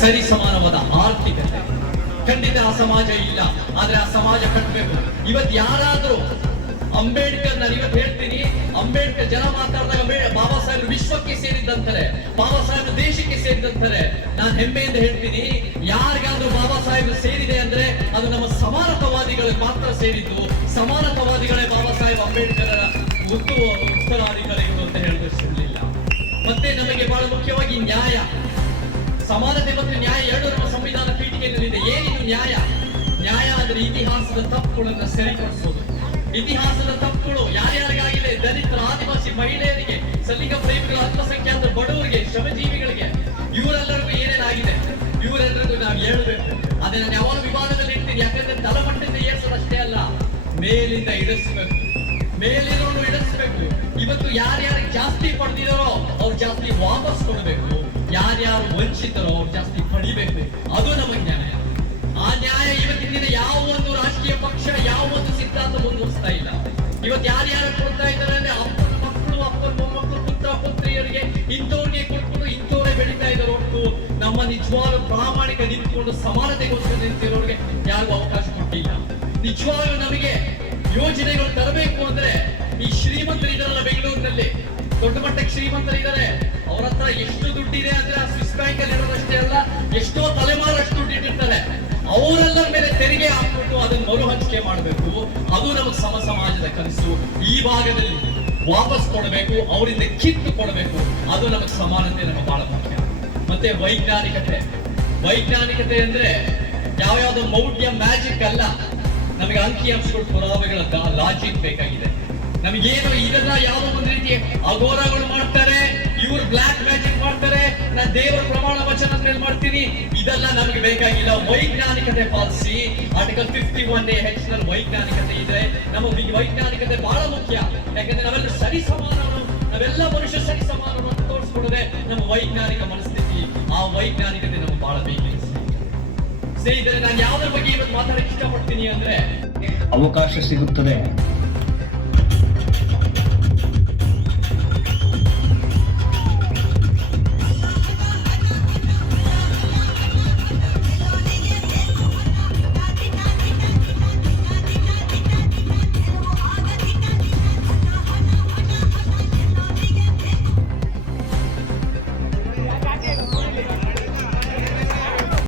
ಸರಿ ಸಮಾನವಾದ ಆರ್ಥಿಕತೆ ಖಂಡಿತ ಆ ಸಮಾಜ ಇಲ್ಲ, ಆದ್ರೆ ಆ ಸಮಾಜ ಕಟ್ಟಬೇಕು ಇವತ್ ಯಾರಾದ್ರೂ ಅಂಬೇಡ್ಕರ್ ನಾನು ಇವತ್ ಹೇಳ್ತೀನಿ, ಅಂಬೇಡ್ಕರ್ ಜನ ಮಾತಾಡಿದಾಗ ಬಾಬಾ ಸಾಹೇಬ್ ವಿಶ್ವಕ್ಕೆ ಸೇರಿದ್ದಂತಾರೆ ಬಾಬಾ ಸಾಹೇಬ್ ದೇಶಕ್ಕೆ ಸೇರಿದಂತಾರೆ ನಾನು ಹೆಮ್ಮೆಯಿಂದ ಹೇಳ್ತೀನಿ, ಯಾರಿಗಾದ್ರೂ ಬಾಬಾ ಸಾಹೇಬ್ ಸೇರಿದೆ ಅಂದ್ರೆ ಅದು ನಮ್ಮ ಸಮಾನತವಾದಿಗಳಿಗೆ ಮಾತ್ರ ಸೇರಿದ್ದು, ಸಮಾನತವಾದಿಗಳೇ ಬಾಬಾ ಸಾಹೇಬ್ ಅಂಬೇಡ್ಕರ್ ಉತ್ತು ಸಮಾನತೆ ಮತ್ತು ನ್ಯಾಯ ಎರಡು ನಮ್ಮ ಸಂವಿಧಾನ ಪೀಠಿಕೆಯಲ್ಲಿದೆ ಏನಿದು ನ್ಯಾಯ? ನ್ಯಾಯ ಅಂದ್ರೆ ಇತಿಹಾಸದ ತಪ್ಪುಗಳನ್ನು ಸರಿಪಡಿಸೋದು. ಇತಿಹಾಸದ ತಪ್ಪುಗಳು ಯಾರ್ಯಾರಿಗಾಗಿದೆ? ದಲಿತರ, ಆದಿವಾಸಿ ಮಹಿಳೆಯರಿಗೆ ಸಲಿಂಗ ಪ್ರೇಮಿಗಳು, ಅಲ್ಪಸಂಖ್ಯಾತ ಬಡವರಿಗೆ ಶ್ರಮಜೀವಿಗಳಿಗೆ ಇವರೆಲ್ಲರಿಗೂ ಏನೇನಾಗಿದೆ ಇವರೆಲ್ಲರಿಗೂ ನಾವು ಹೇಳಬೇಕು. ಅದೇ ನಾನು ಯಾವಾಗ ವಿವಾದದಲ್ಲಿ ಇಡ್ತೀನಿ. ಯಾಕಂದ್ರೆ ತಲಮಟ್ಟದಿಂದ ಏರ್ಸೋದಷ್ಟೇ ಅಲ್ಲ. ಮೇಲಿಂದ ಇಡಿಸ್ಬೇಕು. ಮೇಲಿರೋನು ಇಡಿಸ್ಬೇಕು. ಇವತ್ತು ಯಾರ್ಯಾರು ಜಾಸ್ತಿ ಪಡೆದಿದಾರೋ ಅವ್ರು ಜಾಸ್ತಿ ವಾಪಸ್ ಕೊಡಬೇಕು. ವಂಚಿತರೋ ಅವ್ರು ಜಾಸ್ತಿ ಪಡಿಬೇಕು. ಅದು ನಮ್ಮ ನ್ಯಾಯ ಆ ನ್ಯಾಯ ಇವತ್ತಿನ ಯಾವ ಒಂದು ರಾಜಕೀಯ ಪಕ್ಷ, ಯಾವ ಒಂದು ಸಿದ್ಧಾಂತ ಮುಂದುವರಿಸ್ತಾ ಇಲ್ಲ. ಇವತ್ತು ಯಾರ್ಯಾರು ಕೊಡ್ತಾ ಇದ್ದಾರೆ ಅಂದ್ರೆ ಅಪ್ಪನ ಮಕ್ಕಳು, ಅಪ್ಪನ ಮೊಮ್ಮಕ್ಕಳು, ಪುತ್ರ, ಪುತ್ರಿಯರಿಗೆ ಇಂಥವ್ರಿಗೆ ಕೊಟ್ಕೊಂಡು ಇಂಥವ್ರೆ ಬೆಳೀತಾ ಇದ್ದಾರೆ ಹೊರತು ನಮ್ಮ ನಿಜವಾದ ಪ್ರಾಮಾಣಿಕ ನಿಂತ್ಕೊಂಡು ಸಮಾನತೆಗೋಸ್ಕರ ನಿಂತಿರೋರಿಗೆ ಯಾರಿಗೂ ಅವಕಾಶ ಕೊಟ್ಟಿಲ್ಲ. ನಿಜವಾಗ್ಲೂ ನಮಗೆ ಯೋಜನೆಗಳು ತರಬೇಕು ಅಂದ್ರೆ ಈ ಶ್ರೀಮಂತರಿದ್ದಾರಲ್ಲ ಬೆಂಗಳೂರಿನಲ್ಲಿ. ದೊಡ್ಡ ಮಟ್ಟಕ್ಕೆ ಶ್ರೀಮಂತರಿದ್ದಾರೆ. ಅವರ ಹತ್ರ ಎಷ್ಟು ದುಡ್ಡಿದೆ ಅಂದ್ರೆ ಬ್ಯಾಂಕ್ ಅಲ್ಲಿ ಇರೋದಷ್ಟೇ ಅಲ್ಲ, ಎಷ್ಟೋ ತಲೆಮಾರಷ್ಟು ದುಡ್ಡು ಇಟ್ಟಿರ್ತಾರೆ ಅವರೆಲ್ಲರ ಮೇಲೆ ತೆರಿಗೆ ಹಾಕ್ಬಿಟ್ಟು ಅದನ್ನ ಮರು ಹಂಚಿಕೆ ಮಾಡಬೇಕು. ಅದು ನಮಗೆ ಸಮ ಸಮಾಜದ ಕನಸು. ಈ ಭಾಗದಲ್ಲಿ ವಾಪಸ್ ಕೊಡಬೇಕು, ಅವರಿಂದ ಕಿತ್ತು ಕೊಡಬೇಕು. ಅದು ನಮಗೆ ಸಮಾನತೆ ನಮಗೆ ಬಹಳ ಮುಖ್ಯ. ಮತ್ತೆ ವೈಜ್ಞಾನಿಕತೆ. ವೈಜ್ಞಾನಿಕತೆ ಅಂದ್ರೆ ಯಾವ್ಯಾವ್ದು ಮೌಢ್ಯ ಮ್ಯಾಜಿಕ್ ಅಲ್ಲ. ನಮಗೆ ಅಂಕಿ ಅಂಶಗಳು, ಪುರಾವೆಗಳ ಲಾಜಿಕ್ ಬೇಕಾಗಿದೆ. ನಮಗೇನು ಇದೆಲ್ಲ ಯಾವ ಒಂದು ರೀತಿ ಅಘೋರಗಳು ಮಾಡ್ತಾರೆ. ಇವ್ರು ಬ್ಲಾಕ್ ಮ್ಯಾಜಿಕ್ ದೇವರ ಪ್ರಮಾಣ ವಚನ ಮೇಲೆ ಮಾಡ್ತೀನಿ ಇದೆಲ್ಲ ನಮಗೆ ಬೇಕಾಗಿಲ್ಲ. ವೈಜ್ಞಾನಿಕತೆ policy article fifty one A ವೈಜ್ಞಾನಿಕತೆ ಇದೆ. ನಮಗೆ ವೈಜ್ಞಾನಿಕತೆ ಬಹಳ ಮುಖ್ಯ. ಯಾಕಂದ್ರೆ ನಾವೆಲ್ಲ ಸರಿ ಸಮಾನರು. ನಾವೆಲ್ಲ ಮನುಷ್ಯ ಸರಿ ಸಮಾನವನ್ನು ಅಂತ ತೋರಿಸ್ಕೊಡದೆ ನಮ್ಮ ವೈಜ್ಞಾನಿಕ ಮನಸ್ಥಿತಿ, ಆ ವೈಜ್ಞಾನಿಕತೆ ನಮ್ಗೆ ಬಹಳ ಬೇಕಿದೆ ಸ್ನೇಹಿತರೆ, ನಾನು ಯಾವ್ದ್ರ ಬಗ್ಗೆ ಇವತ್ತು ಮಾತಾಡಕ್ಕೆ ಇಷ್ಟಪಡ್ತೀನಿ ಅಂದ್ರೆ, ಅವಕಾಶ ಸಿಗುತ್ತದೆ.